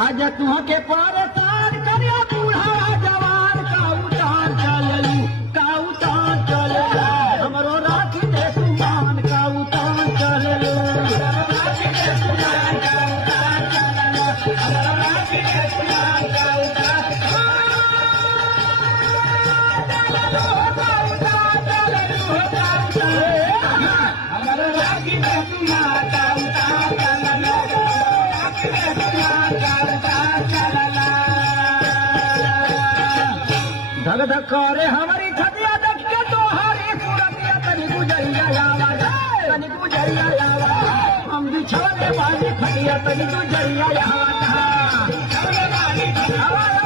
आज तुहके परेशान करिया बूढ़ा जवान का उतार चलू हमरो राखी दे सुमान का उतार चलू धक धक करे हमारी छतिया देख के तोहारी सूरतिया तनी गुजरिया आवा हम बिछोले बाजी खटिया तनी गुजरिया आवा